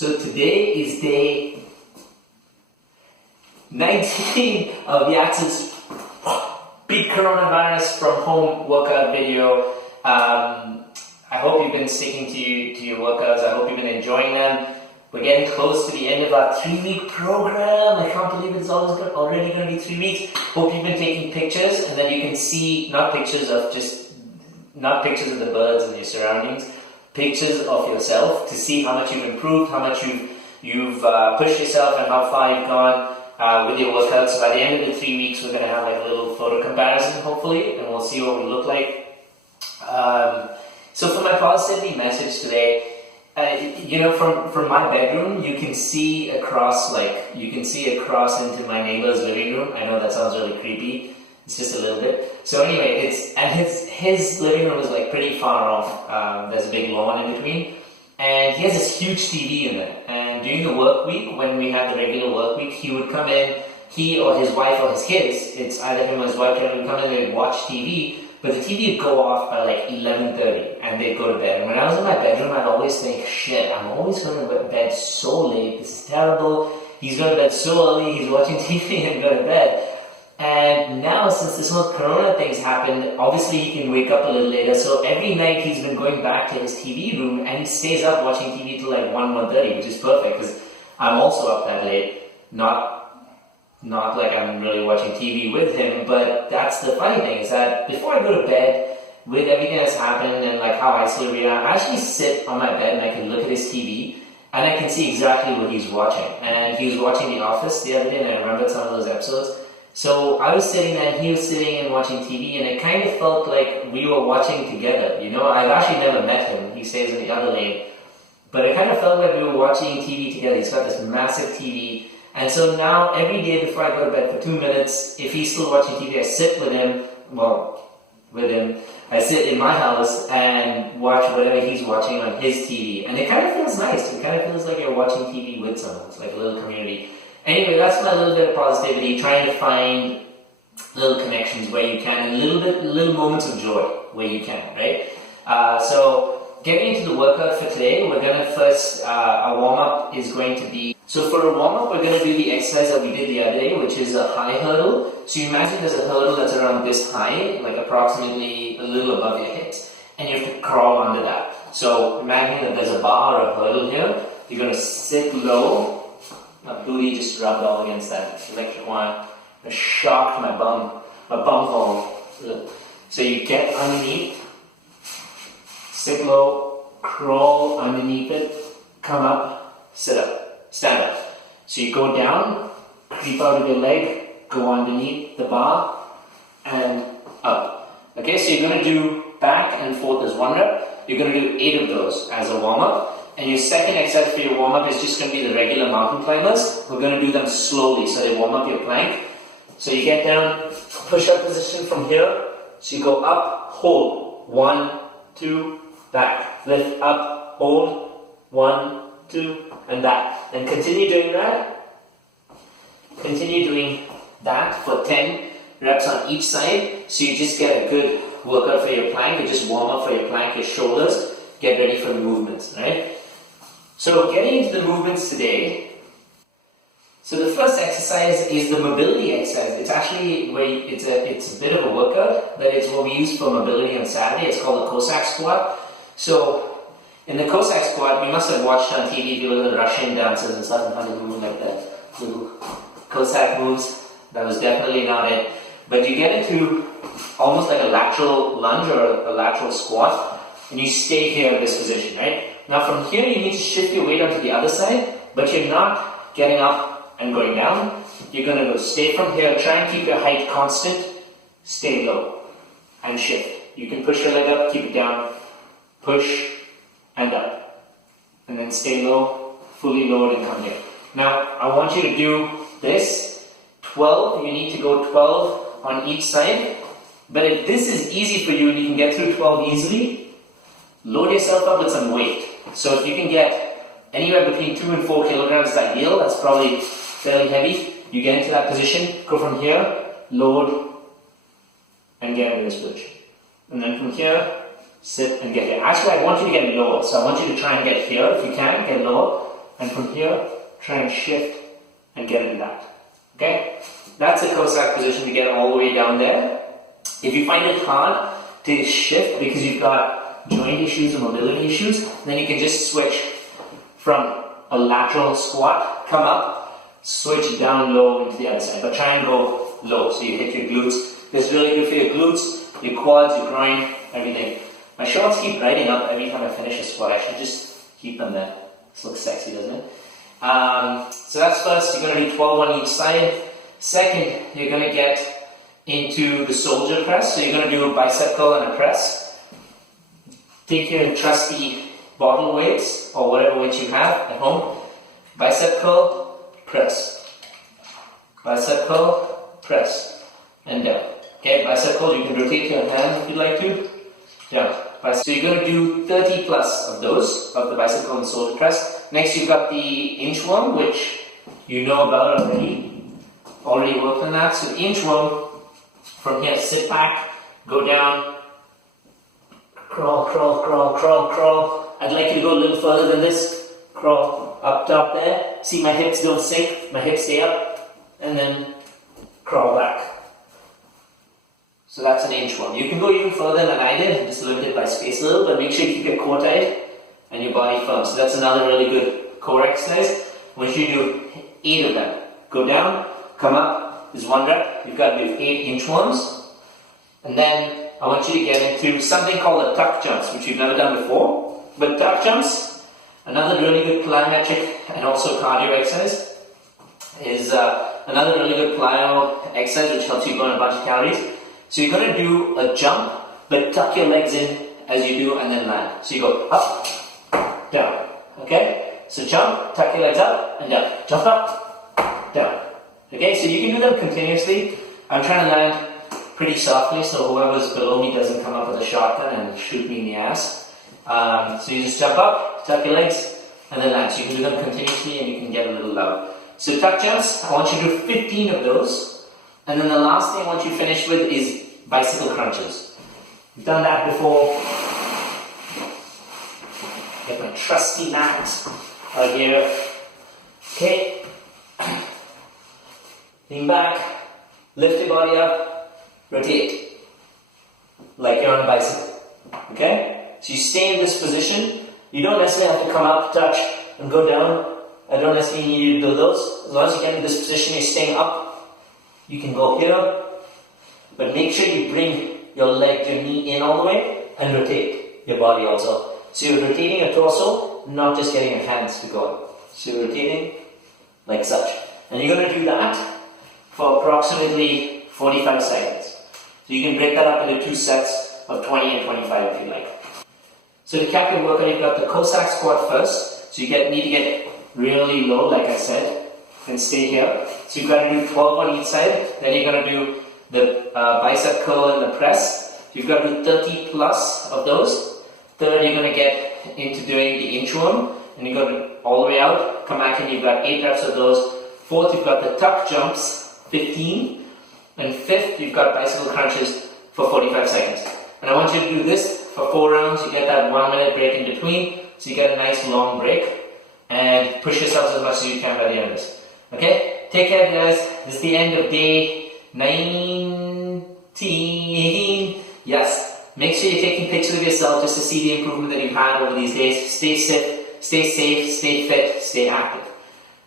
So today is day 19 of Yats' beat coronavirus from home workout video. I hope you've been sticking to your workouts. I hope you've been enjoying them. We're getting close to the end of our 3-week program. I can't believe it's already going to be 3 weeks. Hope you've been taking pictures, and then you can see not pictures of the birds and your surroundings, pictures of yourself to see how much you've improved, how much you've pushed yourself, and how far you've gone with your workouts. So by the end of the 3 weeks, we're going to have like a little photo comparison, hopefully, and we'll see what we look like. So for my positivity message today, from my bedroom, you can see across into my neighbor's living room. I know that sounds really creepy. It's just a little bit. So anyway, his living room is like pretty far off. There's a big lawn in between, and he has this huge TV in there. And during the work week, when we had the regular work week, he would come in. He or his wife or his kids, it's either him or his wife, would come in and watch TV. But the TV would go off by like 11:30 and they'd go to bed. And when I was in my bedroom, I'd always think, shit, I'm always going to bed so late. This is terrible. He's going to bed so early. He's watching TV and go to bed. And now, since this whole corona thing's happened, obviously he can wake up a little later. So every night he's been going back to his TV room and he stays up watching TV till like 1:30, which is perfect because I'm also up that late. Not like I'm really watching TV with him, but that's the funny thing, is that before I go to bed, with everything that's happened and like how isolated we are, I actually sit on my bed and I can look at his TV and I can see exactly what he's watching. And he was watching The Office the other day, and I remembered some of those episodes. So I was sitting there and he was sitting and watching TV, and it kind of felt like we were watching together. I've actually never met him. He stays in the other lane. But it kind of felt like we were watching TV together. He's got this massive TV. And so now, every day before I go to bed for 2 minutes, if he's still watching TV, I sit with him. I sit in my house and watch whatever he's watching on his TV. And it kind of feels nice. It kind of feels like you're watching TV with someone. It's like a little community. Anyway, that's my little bit of positivity, trying to find little connections where you can, and little moments of joy where you can, right? So getting into the workout for today, we're going to first, our warm-up is going to be, so for a warm-up, we're going to do the exercise that we did the other day, which is a high hurdle. So you imagine there's a hurdle that's around this high, like approximately a little above your hips, and you have to crawl under that. So imagine that there's a bar or a hurdle here. You're going to sit low. My booty just rubbed all against that electric wire. I shocked my bum hole. So you get underneath, sit low, crawl underneath it, come up, sit up, stand up. So you go down, creep out of your leg, go underneath the bar, and up. Okay, so you're going to do back and forth as 1 rep. You're going to do 8 of those as a warm-up. And your second exercise for your warm-up is just going to be the regular mountain climbers. We're going to do them slowly, so they warm up your plank. So you get down, push-up position from here. So you go up, hold, 1, 2, back. Lift up, hold, 1, 2, and back. And continue doing that. Continue doing that for 10 reps on each side. So you just get a good workout for your plank. You just warm up for your plank, your shoulders. Get ready for the movements, right? So getting into the movements today, so the first exercise is the mobility exercise. It's actually it's a bit of a workout, but it's what we use for mobility on Saturday. It's called the Cossack Squat. So in the Cossack Squat, we must have watched on TV the little Russian dancers and stuff, and how they move like that, little Cossack moves. That was definitely not it. But you get into almost like a lateral lunge or a lateral squat, and you stay here in this position, right? Now from here, you need to shift your weight onto the other side, but you're not getting up and going down. You're going to go stay from here, try and keep your height constant, stay low, and shift. You can push your leg up, keep it down, push, and up. And then stay low, fully lowered, and come here. Now, I want you to do this, 12, you need to go 12 on each side. But if this is easy for you and you can get through 12 easily, load yourself up with some weight. So if you can get anywhere between 2 and 4 kilograms is ideal. That's probably fairly heavy. You get into that position, go from here, load, and get into this position. And then from here, sit and get here. Actually, I want you to get lower. So I want you to try and get here if you can, get lower. and from here, try and shift and get in that. Okay? That's a Cossack position to get all the way down there. If you find it hard to shift because you've got joint issues or mobility issues, then you can just switch from a lateral squat, come up, switch down low into the other side. But try and go low so you hit your glutes. This is really good for your glutes, your quads, your groin, everything. My shorts keep riding up every time I finish a squat. I should just keep them there. This looks sexy, doesn't it? So that's first. You're going to do 12 on each side. Second, you're going to get into the soldier press. So you're going to do a bicep curl and a press. Take your trusty bottle weights or whatever weights you have at home. Bicep curl, press. Bicep curl, press. And down. Okay, bicep curl, you can rotate your hand if you'd like to. Down. So you're going to do 30 plus of those, of the bicep curl and shoulder press. Next you've got the inchworm, which you know about already. Already worked on that. So inchworm, from here, sit back, go down, crawl, crawl, crawl, crawl, crawl. I'd like you to go a little further than this. Crawl up top there. See, my hips don't sink, my hips stay up, and then crawl back. So that's an inchworm. You can go even further than I did, just limited by space a little, but make sure you keep your core tight and your body firm. So that's another really good core exercise. I want you to do 8 of them. Go down, come up, there's 1 rep. You've got to do 8 inchworms. And then I want you to get into something called the tuck jumps, which you've never done before. But tuck jumps, another really good plyometric and also cardio exercise, is another really good plyo exercise which helps you burn a bunch of calories. So you're going to do a jump, but tuck your legs in as you do and then land. So you go up, down, okay? So jump, tuck your legs up and down. Jump up, down. Okay, so you can do them continuously. I'm trying to land pretty softly so whoever's below me doesn't come up with a shotgun and shoot me in the ass. So you just jump up, tuck your legs, and then land. So you can do them continuously and you can get a little loud. So tuck jumps, I want you to do 15 of those. And then the last thing I want you to finish with is bicycle crunches. You've done that before. Get my trusty mat out here. Okay. Lean back, lift your body up, rotate. Like you're on a bicycle. Okay? So you stay in this position. You don't necessarily have to come up, touch, and go down. I don't necessarily need you to do those. As long as you get in this position, you're staying up. You can go here, but make sure you bring your leg, your knee in all the way and rotate your body also. So you're rotating your torso, not just getting your hands to go. So you're rotating like such. And you're going to do that for approximately 45 seconds. So you can break that up into 2 sets of 20 and 25 if you like. So to cap your workout, you've got the Cossack Squat first. So you need to get really low, like I said, and stay here. So you've got to do 12 on each side. Then you're going to do the bicep curl and the press. You've got to do 30 plus of those. Third, you're going to get into doing the inchworm. And you go to all the way out, come back and you've got 8 reps of those. Fourth, you've got the tuck jumps, 15. And fifth, you've got bicycle crunches for 45 seconds. And I want you to do this for 4 rounds. You get that 1 minute break in between. So you get a nice long break. And push yourselves as much as you can by the end of this. Okay? Take care, guys. This is the end of day 19. Yes. Make sure you're taking pictures of yourself just to see the improvement that you've had over these days. Stay safe, stay fit, stay active.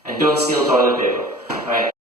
And don't steal toilet paper. Alright.